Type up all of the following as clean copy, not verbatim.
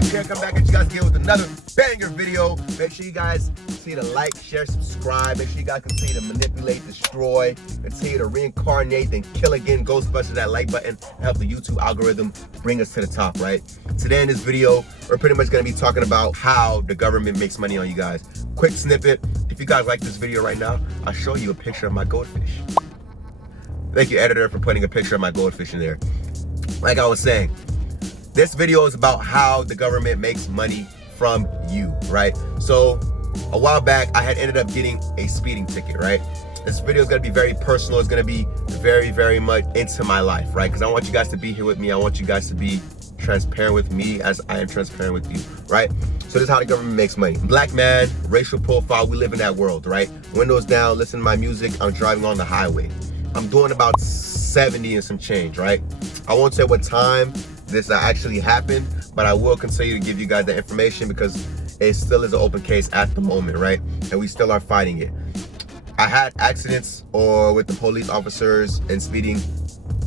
iPierre, come back at you guys again with another banger video. Make sure you guys continue to like, share, subscribe. Make sure you guys continue to manipulate, destroy, continue to reincarnate, then kill again. Ghostbuster that like button, help the YouTube algorithm bring us to the top, right? Today in this video, we're pretty much gonna be talking about how the government makes money on you guys. Quick snippet. If you guys like this video right now, I'll show you a picture of my goldfish. Thank you, editor, for putting a picture of my goldfish in there. Like I was saying, this video is about how the government makes money from you, right? So a while back, I had ended up getting a speeding ticket, right? This video is gonna be very personal. It's gonna be very, very much into my life, right? Because I want you guys to be here with me. I want you guys to be transparent with me as I am transparent with you, right? So this is how the government makes money. Black man, racial profile, we live in that world, right? Windows down, listen to my music, I'm driving on the highway. I'm doing about 70 and some change, right? I won't say what time this actually happened, but I will continue to give you guys the information because it still is an open case at the moment, right? And we still are fighting it. I had accidents with the police officers and speeding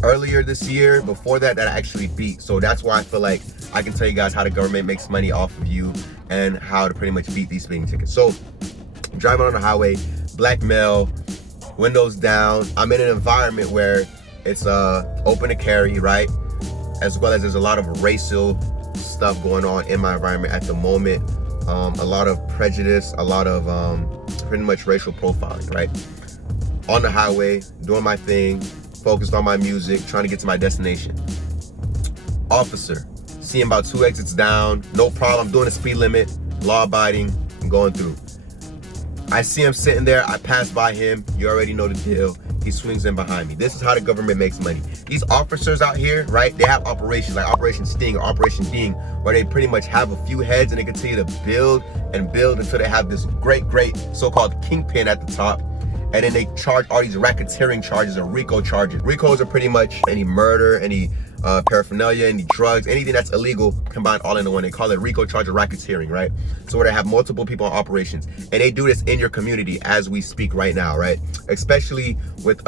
earlier this year. Before that I actually beat. So that's why I feel like I can tell you guys how the government makes money off of you and how to pretty much beat these speeding tickets. So I'm driving on the highway, black male, windows down. I'm in an environment where it's open to carry, right? As well as there's a lot of racial stuff going on in my environment at the moment. A lot of prejudice, a lot of pretty much racial profiling, right? On the highway, doing my thing, focused on my music, trying to get to my destination. Officer, seeing about 2 exits down, no problem, doing the speed limit, law abiding, and going through. I see him sitting there, I pass by him, you already know the deal. He swings in behind me. This is how the government makes money. These officers out here, right, they have operations like Operation Sting or Operation Ding, where they pretty much have a few heads and they continue to build and build until they have this great so-called kingpin at the top. And then they charge all these racketeering charges or RICO charges. RICOs are pretty much any murder, any paraphernalia, any drugs, anything that's illegal combined all into one. They call it RICO charge or racketeering, right? So where they have multiple people on operations. And they do this in your community as we speak right now, right? Especially with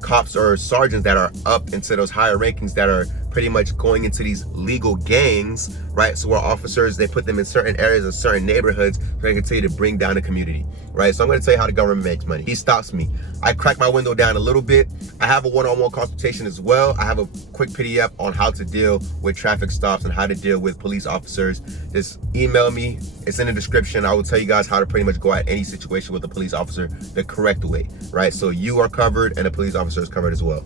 cops or sergeants that are up into those higher rankings that are pretty much going into these legal gangs, right? So where officers, they put them in certain areas of certain neighborhoods so they continue to bring down the community, right? So I'm gonna tell you how the government makes money. He stops me. I crack my window down a little bit. I have a one-on-one consultation as well. I have a quick PDF on how to deal with traffic stops and how to deal with police officers. Just email me. It's in the description. I will tell you guys how to pretty much go at any situation with a police officer the correct way, right? So you are covered and the police officer is covered as well.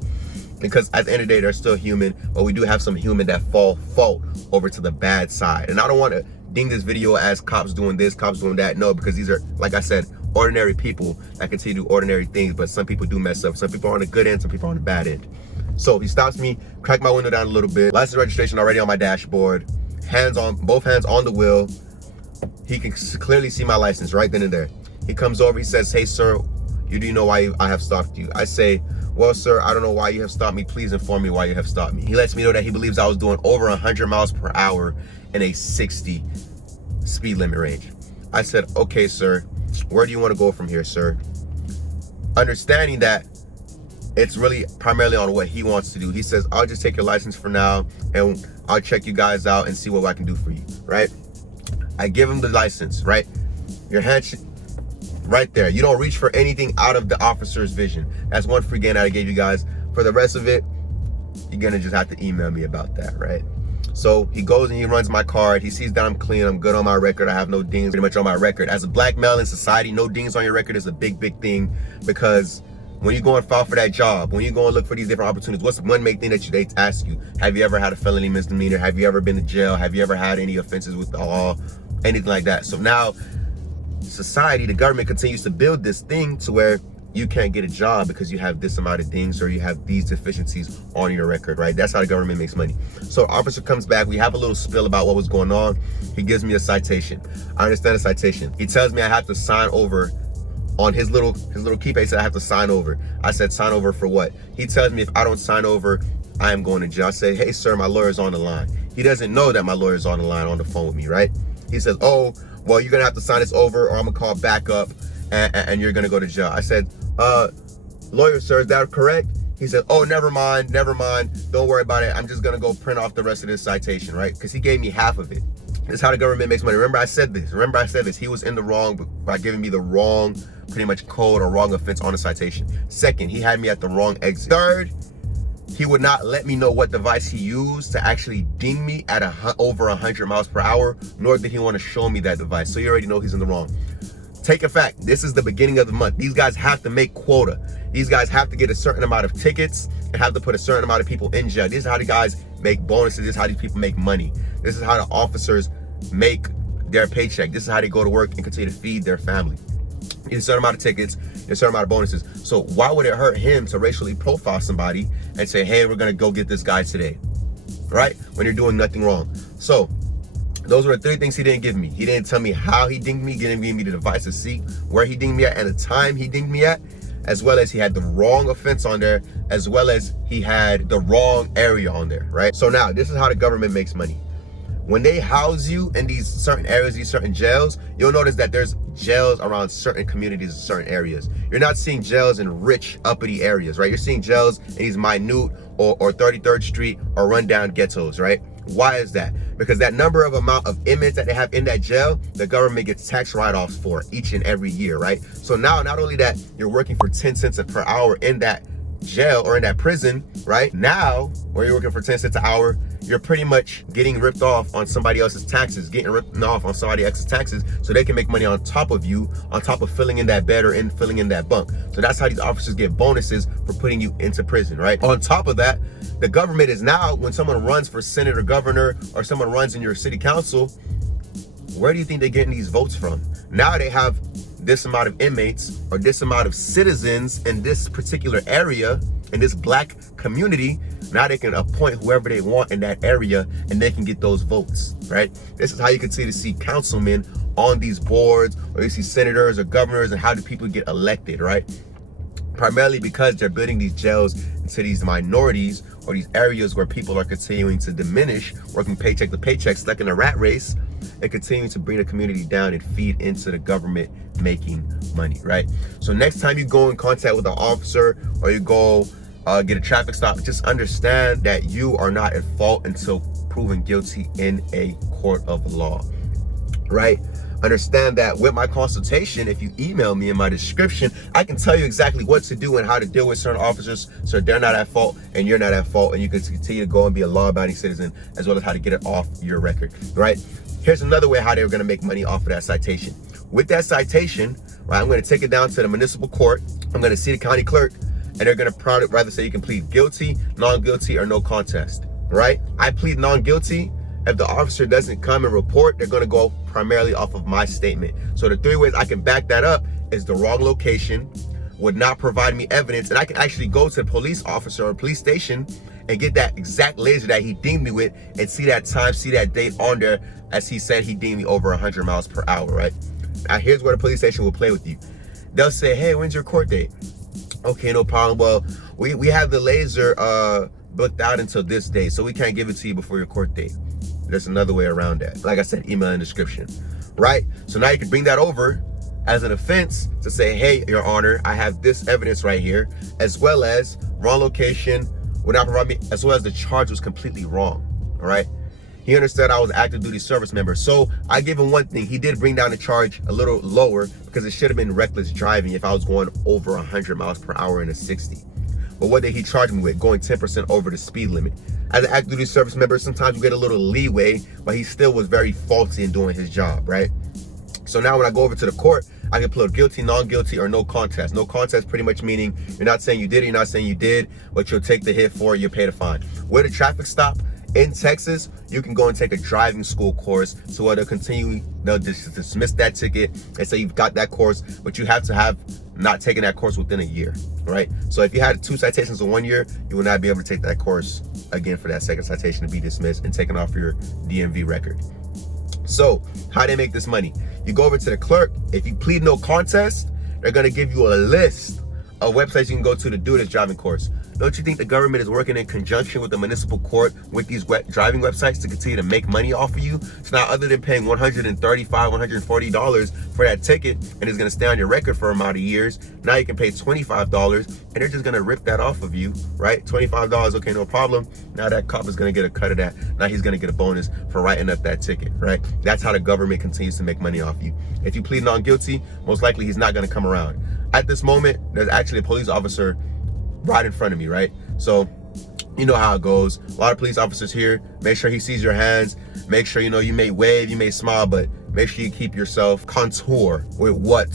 Because at the end of the day, they're still human, but we do have some human that fault over to the bad side. And I don't want to ding this video as cops doing this, cops doing that. No, because these are, like I said, ordinary people that continue to do ordinary things, but some people do mess up. Some people are on the good end, some people are on the bad end. So he stops me, crack my window down a little bit, license registration already on my dashboard, both hands on the wheel. He can clearly see my license right then and there. He comes over, he says, "Hey sir, do you know why I have stopped you?" I say, "Well, sir, I don't know why you have stopped me. Please inform me why you have stopped me." He lets me know that he believes I was doing over 100 miles per hour in a 60 speed limit range. I said, "Okay, sir, where do you want to go from here, sir?" Understanding that it's really primarily on what he wants to do. He says, "I'll just take your license for now and I'll check you guys out and see what I can do for you," right? I give him the license, right? Your hand right there. You don't reach for anything out of the officer's vision. That's one free game that I gave you guys. For the rest of it, you're gonna just have to email me about that, right? So he goes and he runs my card. He sees that I'm clean, I'm good on my record, I have no dings pretty much on my record. As a black male in society, no dings on your record is a big thing, because when you go and file for that job, when you go and look for these different opportunities, what's one main thing that they ask you? Have you ever had a felony misdemeanor? Have you ever been to jail? Have you ever had any offenses with the law? Anything like that. So now society, the government continues to build this thing to where you can't get a job because you have this amount of things or you have these deficiencies on your record, right? That's how the government makes money. So officer comes back, we have a little spill about what was going on. He gives me a citation. I understand the citation. He tells me I have to sign over on his little keypad. He said I have to sign over. I said, sign over for what? He tells me if I don't sign over, I am going to jail. I say, "Hey sir, my lawyer's on the line." He doesn't know that my lawyer's on the line on the phone with me, right? He says, "Oh, well, you're gonna have to sign this over or I'm gonna call back up and you're gonna go to jail." I said, "Lawyer, sir, is that correct?" He said, "Oh, never mind. Don't worry about it. I'm just gonna go print off the rest of this citation," right? Because he gave me half of it. This is how the government makes money. Remember I said this. He was in the wrong by giving me the wrong, pretty much code or wrong offense on the citation. Second, he had me at the wrong exit. Third, he would not let me know what device he used to actually ding me at over 100 miles per hour, nor did he want to show me that device. So you already know he's in the wrong. Take a fact, this is the beginning of the month. These guys have to make quota. These guys have to get a certain amount of tickets and have to put a certain amount of people in jail. This is how the guys make bonuses. This is how these people make money. This is how the officers make their paycheck. This is how they go to work and continue to feed their family. Get a certain amount of tickets, a certain amount of bonuses. So why would it hurt him to racially profile somebody and say, hey, we're gonna go get this guy today, right? When you're doing nothing wrong. So those were the 3 things he didn't give me. He didn't tell me how he dinged me, didn't give me the device to see where he dinged me at and the time he dinged me at, as well as he had the wrong offense on there, as well as he had the wrong area on there, right? So now this is how the government makes money. When they house you in these certain areas, these certain jails, you'll notice that there's jails around certain communities, certain areas. You're not seeing jails in rich, uppity areas, right? You're seeing jails in these minute or 33rd Street or rundown ghettos, right? Why is that? Because that amount of inmates that they have in that jail, the government gets tax write-offs for each and every year, right? So now, not only that you're working for 10 cents per hour in that jail or in that prison, right? Now, where you're working for 10 cents an hour, you're pretty much getting ripped off on somebody else's taxes, getting ripped off on somebody else's taxes so they can make money on top of you, on top of filling in that bed or filling in that bunk. So that's how these officers get bonuses for putting you into prison, right? On top of that, the government is now, when someone runs for senator, governor, or someone runs in your city council, where do you think they're getting these votes from? Now they have this amount of inmates or this amount of citizens in this particular area, in this black community. Now they can appoint whoever they want in that area and they can get those votes, right? This is how you continue to see councilmen on these boards, or you see senators or governors, and how do people get elected, right? Primarily because they're building these jails into these minorities or these areas where people are continuing to diminish, working paycheck to paycheck, stuck in a rat race, and continuing to bring the community down and feed into the government making money, right? So next time you go in contact with an officer or you go get a traffic stop, just understand that you are not at fault until proven guilty in a court of law, right? Understand that with my consultation, if you email me in my description, I can tell you exactly what to do and how to deal with certain officers so they're not at fault and you're not at fault, and you can continue to go and be a law-abiding citizen, as well as how to get it off your record, right? Here's another way how they were going to make money off of that citation. With that citation, right, I'm going to take it down to the municipal court. I'm going to see the county clerk, and they're going to rather say you can plead guilty, non-guilty, or no contest, right? I plead non-guilty. If the officer doesn't come and report, they're going to go primarily off of my statement. So the 3 ways I can back that up is the wrong location, would not provide me evidence, and I can actually go to the police officer or police station and get that exact laser that he dinged me with and see that time, see that date on there, as he said he dinged me over 100 miles per hour, right? Now here's where the police station will play with you. They'll say, hey, when's your court date? Okay, no problem. Well, we have the laser booked out until this day, so we can't give it to you before your court date. There's another way around that. Like I said, email in the description, right? So now you can bring that over as an offense to say, hey, Your Honor, I have this evidence right here, as well as wrong location, would not provide me, as well as the charge was completely wrong, all right? He understood I was an active duty service member. So I give him one thing. He did bring down the charge a little lower because it should have been reckless driving if I was going over 100 miles per hour in a 60. But what did he charge me with? Going 10% over the speed limit. As an active duty service member, sometimes you get a little leeway, but he still was very faulty in doing his job, right? So now when I go over to the court, I can plead guilty, non-guilty, or no contest. No contest pretty much meaning you're not saying you did it, you're not saying you did, but you'll take the hit for it, you'll pay the fine. With a traffic stop in Texas, you can go and take a driving school course. So they'll dismiss that ticket and say you've got that course, but you have to have not taken that course within a year, right? So if you had 2 citations in 1 year, you will not be able to take that course again for that second citation to be dismissed and taken off your DMV record. So how they make this money? You go over to the clerk. If you plead no contest, they're going to give you a list of websites you can go to do this driving course. Don't you think the government is working in conjunction with the municipal court with these driving websites to continue to make money off of you? So now, other than paying $135, $140 for that ticket, and it's gonna stay on your record for a amount of years, now you can pay $25, and they're just gonna rip that off of you, right? $25, okay, no problem. Now that cop is gonna get a cut of that. Now he's gonna get a bonus for writing up that ticket, right? That's how the government continues to make money off you. If you plead non guilty, most likely he's not gonna come around. At this moment, there's actually a police officer right in front of me, right? So you know how it goes. A lot of police officers here. Make sure he sees your hands. Make sure, you know, you may wave, you may smile, but make sure you keep yourself contour with what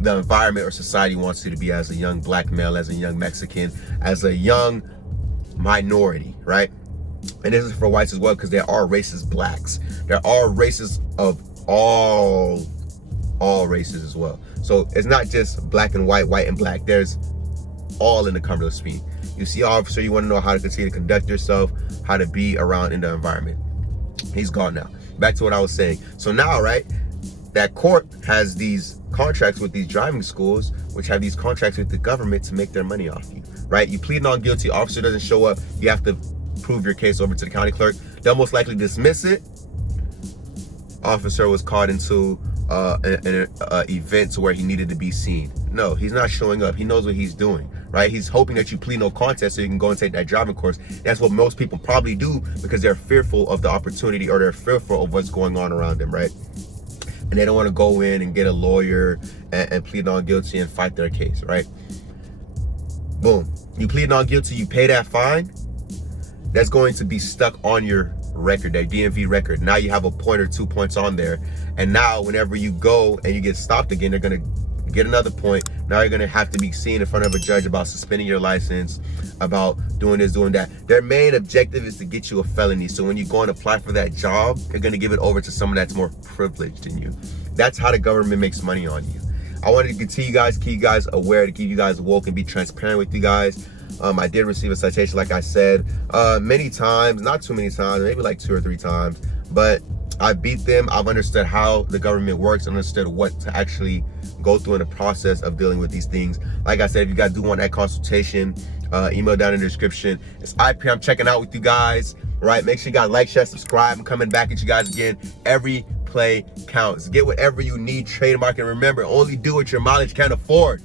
the environment or society wants you to be as a young black male, as a young Mexican, as a young minority, right? And this is for whites as well, because there are racist blacks. There are races of all races as well. So it's not just black and white, white and black. There's all in the Cumberland Street. You see officer, you want to know how to continue to conduct yourself, how to be around in the environment. He's gone now. Back to what I was saying. So now, right, that court has these contracts with these driving schools, which have these contracts with the government to make their money off you, right? You plead non guilty, officer doesn't show up, you have to prove your case over to the county clerk. They'll most likely dismiss it. Officer was caught into an event to where he needed to be seen. No, he's not showing up. He knows what he's doing, right? He's hoping that you plead no contest so you can go and take that driving course. That's what most people probably do because they're fearful of the opportunity, or they're fearful of what's going on around them, right? And they don't want to go in and get a lawyer and plead non guilty and fight their case, right? Boom. You plead non guilty, you pay that fine. That's going to be stuck on your record, that DMV record. Now you have a point or 2 points on there. And now whenever you go and you get stopped again, they're going to get another point. Now you're going to have to be seen in front of a judge about suspending your license, about doing this, doing that. Their main objective is to get you a felony. So when you go and apply for that job, they're going to give it over to someone that's more privileged than you. That's how the government makes money on you. I wanted to keep you guys aware, to keep you guys woke and be transparent with you guys. I did receive a citation, like I said, many times, not too many times, maybe like 2 or 3 times, but I beat them. I've understood how the government works and understood what to actually go through in the process of dealing with these things. Like I said, if you guys do want that consultation, email down in the description. It's iPierre. I'm checking out with you guys, right? Make sure you guys like, share, subscribe. I'm coming back at you guys again. Every play counts. Get whatever you need, trademark, and remember, only do what your mileage can afford.